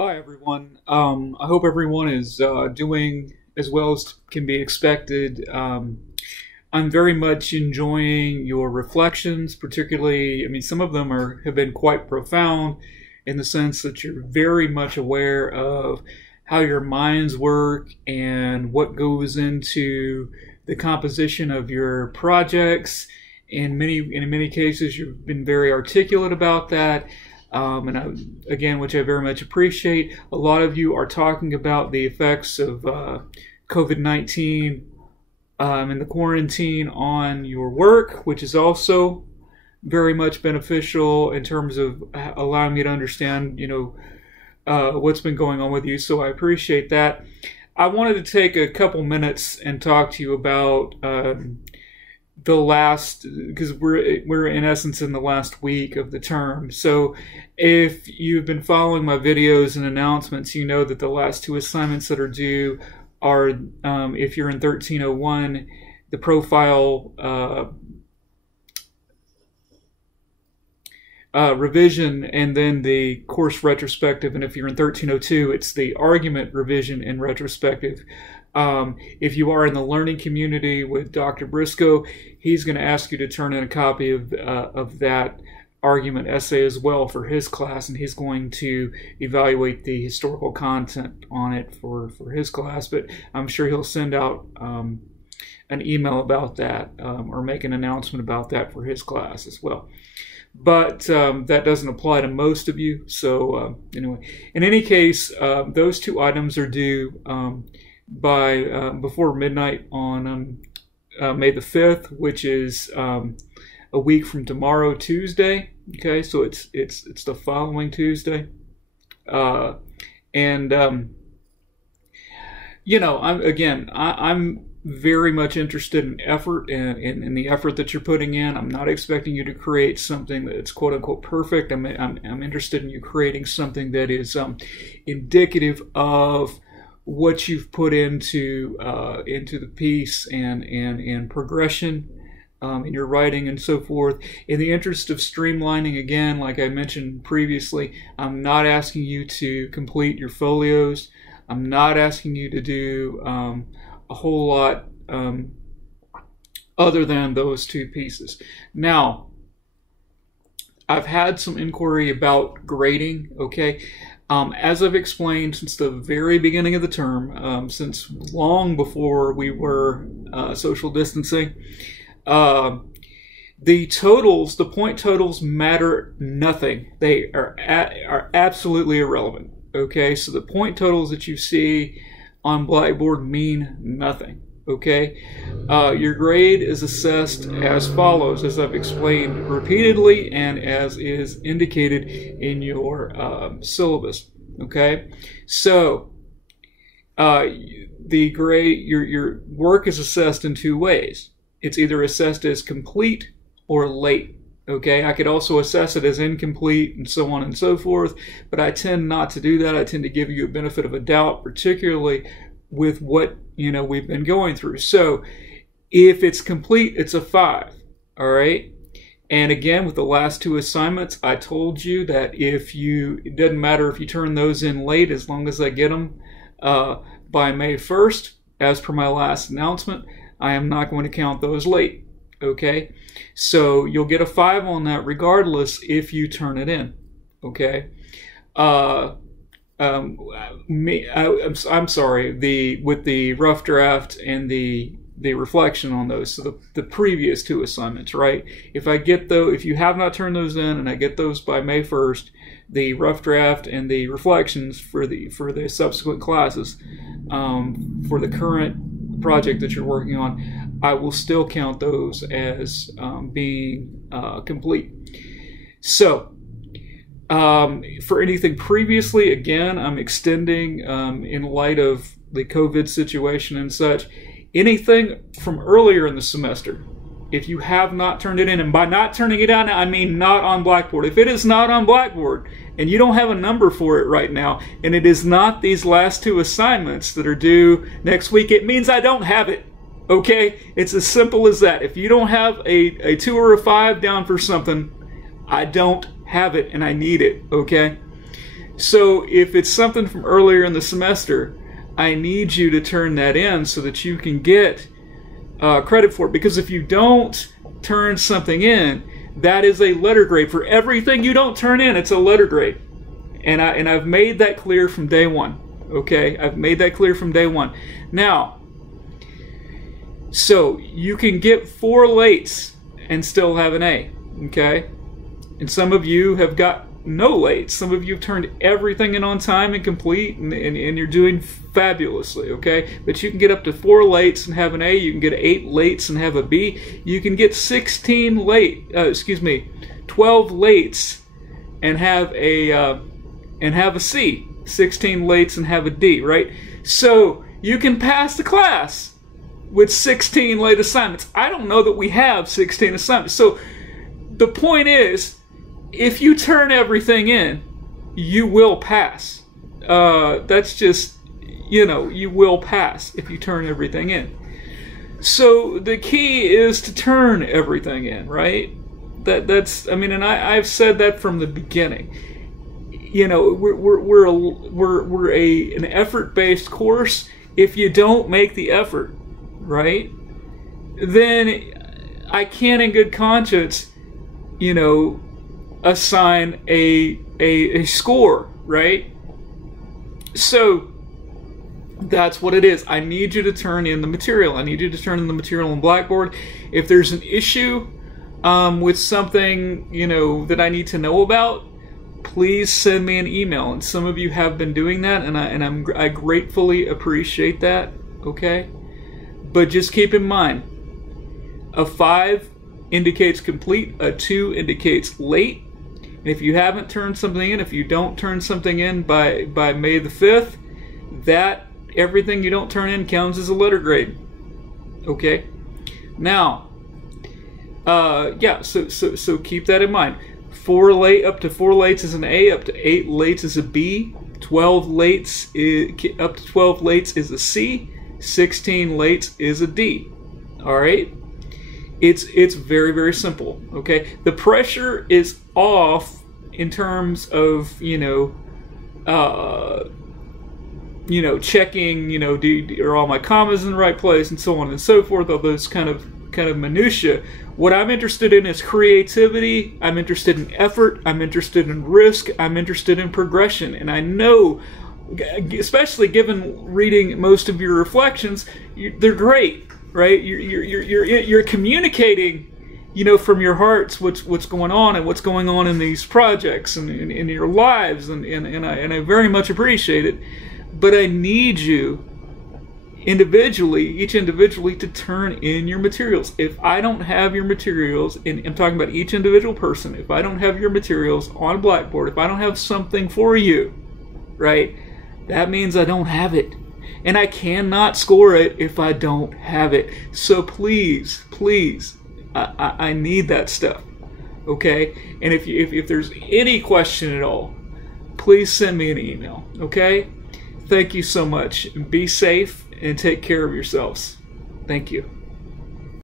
Hi, everyone. I hope everyone is doing as well as can be expected. I'm very much enjoying your reflections, particularly, some of them have been quite profound in the sense that you're very much aware of how your minds work and what goes into the composition of your projects. In many cases, you've been very articulate about that. Again, which I very much appreciate. A lot of you are talking about the effects of COVID-19 and the quarantine on your work, which is also very much beneficial in terms of allowing me to understand, what's been going on with you. So I appreciate that. I wanted to take a couple minutes and talk to you about the last, because we're in essence in the last week of the term. So if you've been following my videos and announcements, you know that the last two assignments that are due are, if you're in 1301, the profile revision, and then the course retrospective. And if you're in 1302, it's the argument revision and retrospective. If you are in the learning community with Dr. Briscoe, he's going to ask you to turn in a copy of that argument essay as well for his class, and he's going to evaluate the historical content on it for his class. But I'm sure he'll send out an email about that or make an announcement about that for his class as well. But that doesn't apply to most of you. So anyway, in any case, those two items are due by before midnight on May the 5th, which is a week from tomorrow, Tuesday. Okay, so it's the following Tuesday, and I'm very much interested in effort and in the effort that you're putting in. I'm not expecting you to create something that's quote unquote perfect. I'm interested in you creating something that is indicative of what you've put into the piece and progression in your writing and so forth. In the interest of streamlining, again, like I mentioned previously, I'm not asking you to complete your folios. I'm not asking you to do a whole lot other than those two pieces. Now, I've had some inquiry about grading, okay? As I've explained since the very beginning of the term, since long before we were social distancing, the totals, the point totals matter nothing. They are absolutely irrelevant, okay? So the point totals that you see on Blackboard mean nothing, okay? Your grade is assessed as follows, as I've explained repeatedly and as is indicated in your syllabus, okay? So the grade, your work is assessed in two ways. It's either assessed as complete or late, okay? I could also assess it as incomplete and so on and so forth, but I tend not to do that. I tend to give you a benefit of a doubt, particularly with what, we've been going through. So if it's complete, it's a 5, all right? And again, with the last two assignments, I told you that it doesn't matter if you turn those in late, as long as I get them by May 1st, as per my last announcement, I am not going to count those late, okay? So you'll get a 5 on that regardless if you turn it in, okay? I'm sorry, with the rough draft and the reflection on those, so the previous two assignments, right? If you have not turned those in and I get those by May 1st, the rough draft and the reflections for the subsequent classes, for the current project that you're working on, I will still count those as being complete. So for anything previously, again, I'm extending in light of the COVID situation and such, anything from earlier in the semester, if you have not turned it in, and by not turning it in, I mean not on Blackboard. If it is not on Blackboard and you don't have a number for it right now, and it is not these last two assignments that are due next week, it means I don't have it, okay? It's as simple as that. If you don't have a 2 or a 5 down for something, I don't have it and I need it, okay? So if it's something from earlier in the semester, I need you to turn that in so that you can get credit for it. Because if you don't turn something in, that is a letter grade. For everything you don't turn in, it's a letter grade. And I've made that clear from day one. Okay, I've made that clear from day one. Now, so you can get 4 lates and still have an A. Okay, and some of you have got no lates. Some of you have turned everything in on time and complete, and you're doing fabulously. Okay, but you can get up to 4 lates and have an A. You can get 8 lates and have a B. You can get 12 lates and have a C. 16 lates and have a D, right? So you can pass the class with 16 late assignments. I don't know that we have 16 assignments. So the point is, if you turn everything in, you will pass. That's just, you will pass if you turn everything in. So the key is to turn everything in, right? And I've said that from the beginning. We're an effort-based course. If you don't make the effort, right, then I can't in good conscience, assign a score, right? So that's what it is. I need you to turn in the material. I need you to turn in the material on Blackboard. If there's an issue with something, that I need to know about, please send me an email. And some of you have been doing that, and I gratefully appreciate that. Okay, but just keep in mind, a 5 indicates complete, a 2 indicates late. And if you haven't turned something in, if you don't turn something in by May the 5th, that everything you don't turn in counts as a letter grade. Okay, now so keep that in mind. 4 late, up to 4 lates is an A, up to 8 lates is a B, 12 lates up to 12 lates is a C, 16 lates is a D. All right, it's very, very simple. Okay, the pressure is off in terms of checking, are all my commas in the right place and so on and so forth, all those kind of minutia. What I'm interested in is creativity. I'm interested in effort. I'm interested in risk. I'm interested in progression. And I know, especially given reading most of your reflections, they're great, right? You're communicating, from your hearts what's going on and what's going on in these projects and in your lives, and I very much appreciate it. But I need you each individually to turn in your materials. If I don't have your materials, and I'm talking about each individual person, if I don't have your materials on Blackboard, if I don't have something for you, right, that means I don't have it. And I cannot score it if I don't have it. So please, I need that stuff. Okay? And if there's any question at all, please send me an email. Okay? Thank you so much. Be safe and take care of yourselves. Thank you.